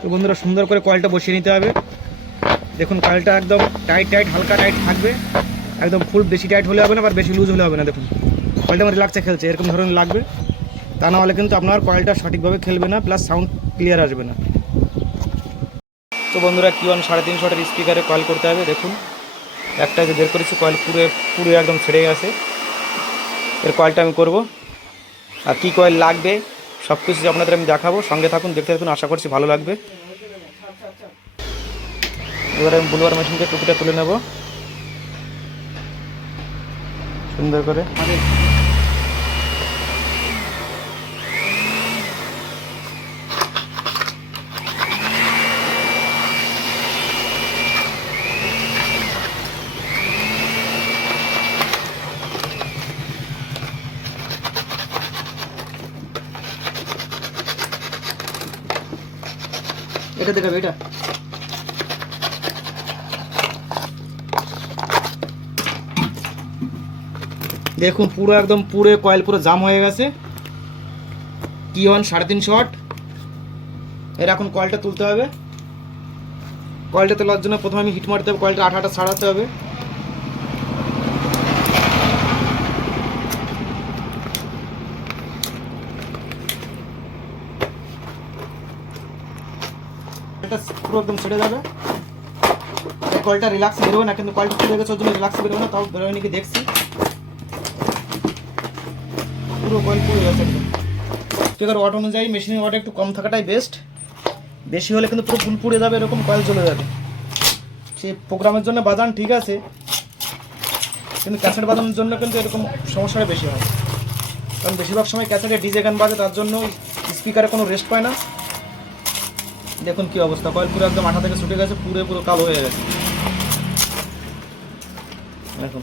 তো বন্ধুরা সুন্দর করে কয়েলটা বসিয়ে নিতে হবে। দেখুন কয়েলটা একদম টাইট হালকা টাইট থাকবে, একদম ফুল বেশি টাইট হলে হবে না, আবার বেশি লুজ হলে হবে না। দেখুন কয়েলটা আমার রিল্যাক্সে খেলছে, এরকম ধরনের লাগবে, তা না হলে কিন্তু আপনার কয়েলটা সঠিকভাবে খেলবে না, প্লাস সাউন্ড ক্লিয়ার আসবে না। তো বন্ধুরা Q1 3.5 ওয়াটের স্পিকারে কয়েল করতে হবে। দেখুন একটা যে বের করেছি কয়েল পুরো একদম ছেড়ে গেছে, এর কয়েলটা আমি করব। আর কী কয়েল লাগবে সব কিছু আপনাদের আমি দেখাবো, সঙ্গে থাকুন, দেখতে থাকুন, আশা করছি ভালো লাগবে। এবার আমি বুলবার মেশিনকে টুপিটা তুলে নেব সুন্দর করে। এটা দেখাবে এটা। দেখুন পুরো একদম পুরো কয়েল পুরো জাম হয়ে গেছে। Q1 3.5 watt. এর এখন কয়েলটা তুলতে হবে। কয়েলটা তোলার জন্য প্রথমে আমি হিট মারতে হবে, কয়েলটা আঠাটা ছাড়াতে হবে। এটা পুরো একদম ছেড়ে যাবে। এই কয়েলটা রিল্যাক্স বেরোবে না, কিন্তু কয়েলটা তুলে গেছে ওর জন্য রিল্যাক্স বেরোবে না, তাও বেরোয় নাকি দেখছি। পুরো কয়েল পুড়ে গেছে একদম। স্পিকার ওয়াট অনুযায়ী মেশিনের ওয়াট একটু কম থাকাটাই বেস্ট, বেশি হলে কিন্তু পুরো ফুল পুড়ে যাবে, এরকম কয়েল চলে যাবে। সে প্রোগ্রামের জন্য বাজান ঠিক আছে, কিন্তু ক্যাসেট বাজানোর জন্য কিন্তু এরকম সমস্যাটা বেশি হয়, কারণ বেশিরভাগ সময় ক্যাসেটে ডিজে গান বাজে, তার জন্য স্পিকারে কোনো রেস্ট পায় না। দেখুন কি অবস্থা, কয়েল পুরো একদম মাথা থেকে ছুটে গেছে, পুরো কালো হয়ে গেছে। দেখুন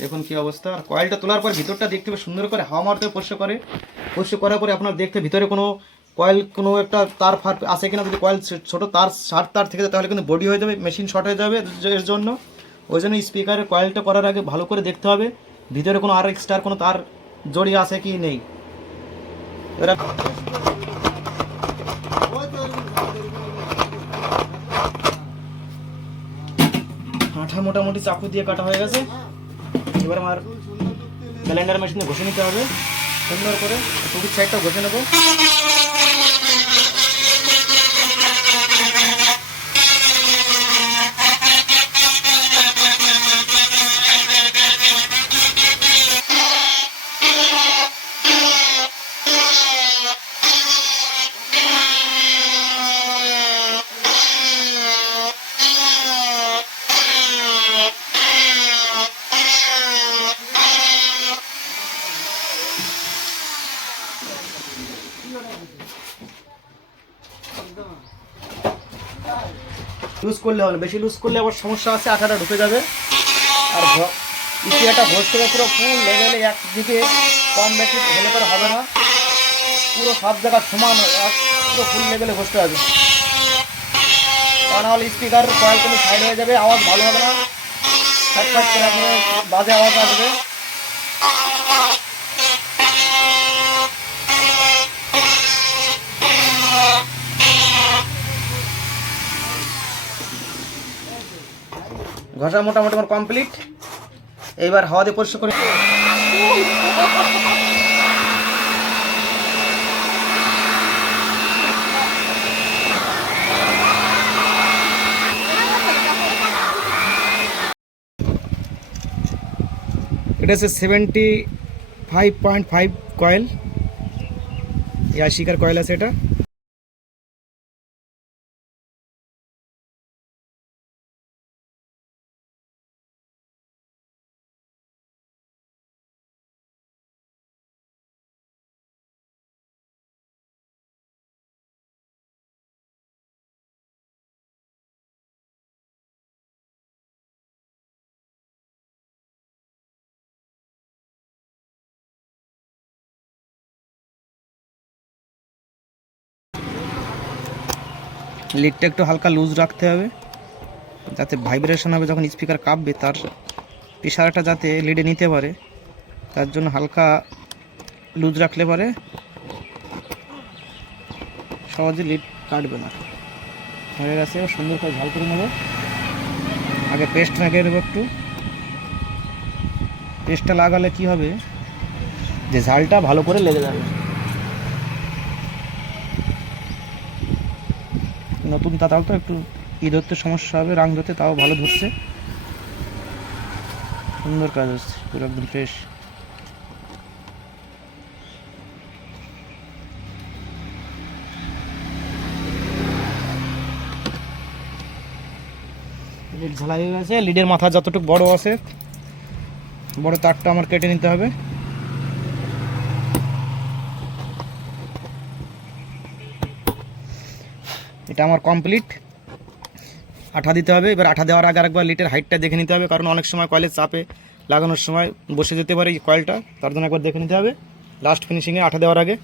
দেখুন কি অবস্থা। আর কয়েলটা তোলার পর ভিতরটা দেখতে হবে সুন্দর করে, হাওয়া মারতে পরিষ্কার করার পরে আপনার দেখতে ভিতরে কোনো কয়েল কোনো একটা তার ফার আছে কিনা। যদি কয়েল ছোটো তার শার্ট তার থেকে তাহলে কিন্তু বডি হয়ে যাবে, মেশিন শর্ট হয়ে যাবে। এর জন্য ওই জন্য স্পিকারের কয়েলটা করার আগে ভালো করে দেখতে হবে ভিতরে কোনো আর এক্সট্রা কোনো তার জড়িয়ে আছে কি নেই। এরা আঠা মোটামুটি চাকু দিয়ে কাটা হয়ে গেছে। এবার আমার ব্লেন্ডার মেশিনে ঘষে নিতে হবে সুন্দর করে, টুপির সাইডটা ঘষে নেবো। লুজ করলে হবে, বেশি লুজ করলে আবার সমস্যা আছে, আঠাটা ঢুকে যাবে। আর স্পিকারটা ঘষতে হবে পুরো ফুল লেভেলে, একদিকে কম বেশি হলে পরে হবে না, পুরো সব জায়গা সমান পুরো ফুল লেভেলে ঘষতে হবে, তা নাহলে স্পিকার কয়েল কিন্তু সাইড হয়ে যাবে, আওয়াজ ভালো হবে না, ফাট ফাট করে বাজে আওয়াজ আসবে। ঘষা মোটামুটি আমার কমপ্লিট। এইবার হাওয়া দিয়ে পরিষ্কার করে এটা হচ্ছে 75.5 কয়েল, এই আশিকার কয়েল আছে এটা। লিডটা একটু হালকা লুজ রাখতে হবে, যাতে ভাইব্রেশন হবে যখন স্পিকার কাঁপবে, তার প্রেশারটা যাতে লিডে নিতে পারে তার জন্য হালকা লুজ রাখলে পারে সহজে লিড কাটবে না। হয়ে গেছে, সুন্দর করে ঝাল করে নেবো। আগে পেস্ট লাগিয়ে দেবো একটু। পেস্টটা লাগালে কি হবে যে ঝালটা ভালো করে লেগে যাবে। নতুন তাতাল তো একটু ধরতে সমস্যা হবে, রাং ধরতে তাও ভালো ধরছে, সুন্দর কাজ হচ্ছে, পুরো একদম ফ্রেশ। লিড ঝালাই হয়ে গেছে। লিডের মাথা যতটুকু বড় আছে বড় তারটা আমার কেটে নিতে হবে। এটা আমার কমপ্লিট। আঠা দিতে হবে। এবার আঠা দেওয়ার আগে আরেকবার লিটের হাইটটা দেখে নিতে হবে, কারণ অনেক সময় কয়েলের চাপে লাগানোর সময় বসে যেতে পারে এই কয়েলটা, তার জন্য একবার দেখে নিতে হবে লাস্ট ফিনিশিংয়ে আঠা দেওয়ার আগে।